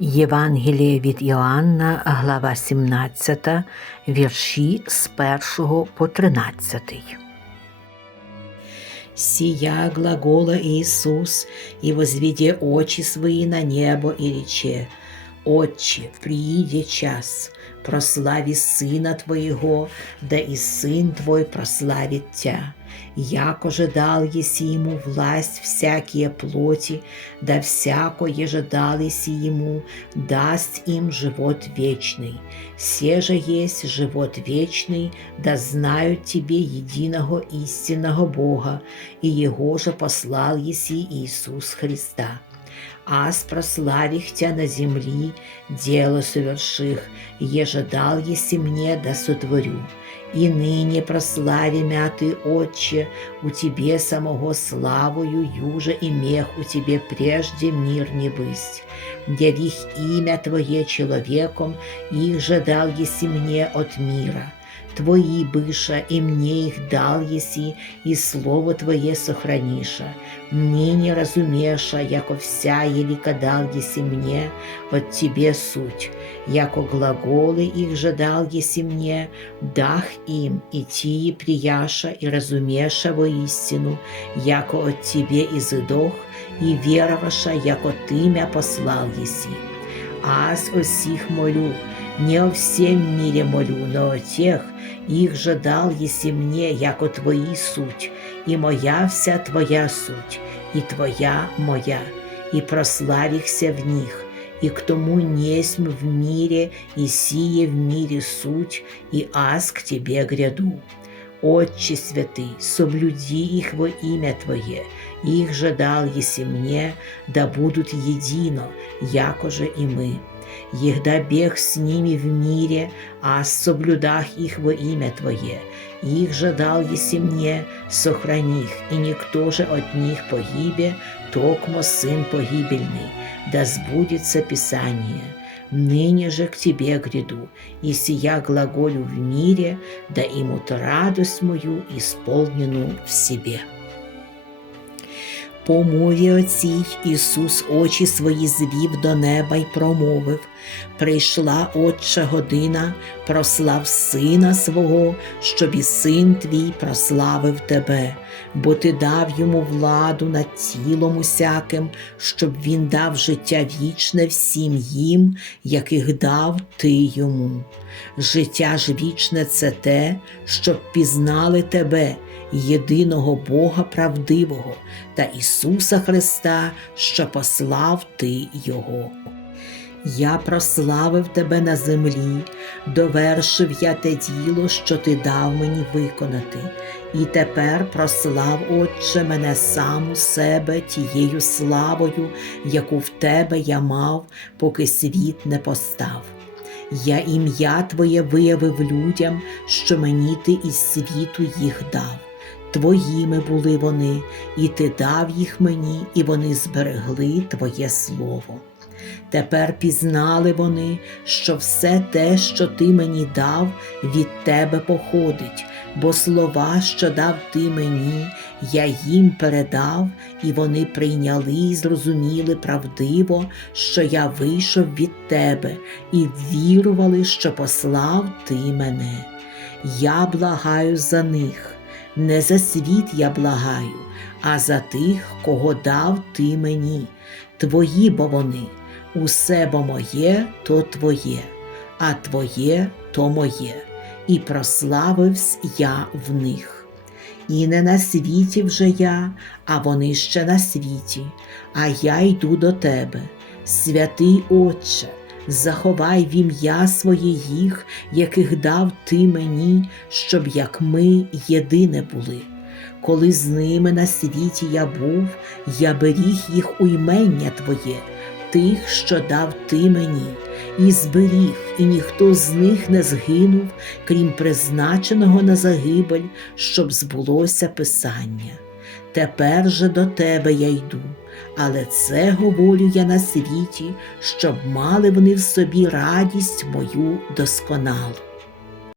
Євангеліє від Іоанна, глава 17, вірші з 1 по 13. Сия глагола Иисус, и возведе очи свои на небо и рече, «Отче, прииде час, прослави Сына Твоего, да и Сын Твой прославит Тя. Яко же дал еси Ему власть всякие плоти, да всякое же дал еси Ему, даст им живот вечный. Се же есть живот вечный, да знают Тебе единого истинного Бога, и Его же послал еси Иисус Христа. Аз прославих Тя на земли, дело соверших, еже дал еси мне да сотворю И ныне прослави мя Ты, Отче, у Тебе самого славою, юже имех у Тебе прежде мир не бысть. Явих имя Твое человеком, их же дал еси мне от мира. Твои быша, и мне их дал еси, и слово Твое сохраниша. Ныне разумеша, яко вся елика дал еси мне, от Тебе суть. Яко глаголы их же дал еси мне, дах им, и тии прияша, и разумеша воистину, яко от Тебе изыдох, и вероваша, яко Ты мя послал еси. Аз о сих молю, не о всем мире молю, но о тех, их же дал еси мне, яко Твои суть, и моя вся Твоя суть, и Твоя моя, и прославихся в них, и к тому несмь в мире, и сие в мире суть, и аз к Тебе гряду. Отче святый, соблюди их во имя Твое, их же дал еси мне, да будут едино, яко же и мы. Егда бег с ними в мире, а соблюдах их во имя Твое. Их же дал еси мне, сохрани их, и никто же от них погибе, токмо сын погибельный, да сбудется Писание. Ныне же к Тебе гряду, и сия глаголю в мире, да имут радость мою исполнену в себе. По мові оцій Ісус очі свої звів до неба й промовив Прийшла Отча година, прослав Сина свого, щоб і син твій прославив тебе, бо ти дав йому владу над тілом усяким, щоб він дав життя вічне всім їм, яких дав ти йому. Життя ж вічне це те, щоб пізнали тебе єдиного Бога правдивого та Ісуса Христа, що послав Ти Його. Я прославив тебе на землі, довершив я те діло, що ти дав мені виконати, і тепер прослав, Отче, мене сам у себе тією славою, яку в тебе я мав, поки світ не постав. Я ім'я Твоє виявив людям, що мені ти із світу їх дав. Твоїми були вони, і ти дав їх мені, і вони зберегли Твоє Слово. Тепер пізнали вони, що все те, що ти мені дав, від тебе походить, бо слова, що дав ти мені, я їм передав, і вони прийняли і зрозуміли правдиво, що я вийшов від тебе, і вірували, що послав ти мене. Я благаю за них. Не за світ я благаю, а за тих, кого дав ти мені. Твої бо вони, усе бо моє, то твоє, а твоє то моє, і прославився я в них. І не на світі вже я, а вони ще на світі, а я йду до тебе, святий Отче, заховай в ім'я своє їх, яких дав ти мені, щоб як ми єдине були. Коли з ними на світі я був, я беріг їх у ймення Твоє, тих, що дав ти мені, і зберіг, і ніхто з них не згинув, крім призначеного на загибель, щоб збулося Писання. Тепер же до тебе я йду, але це говорю я на світі, щоб мали вони в собі радість мою досконалу.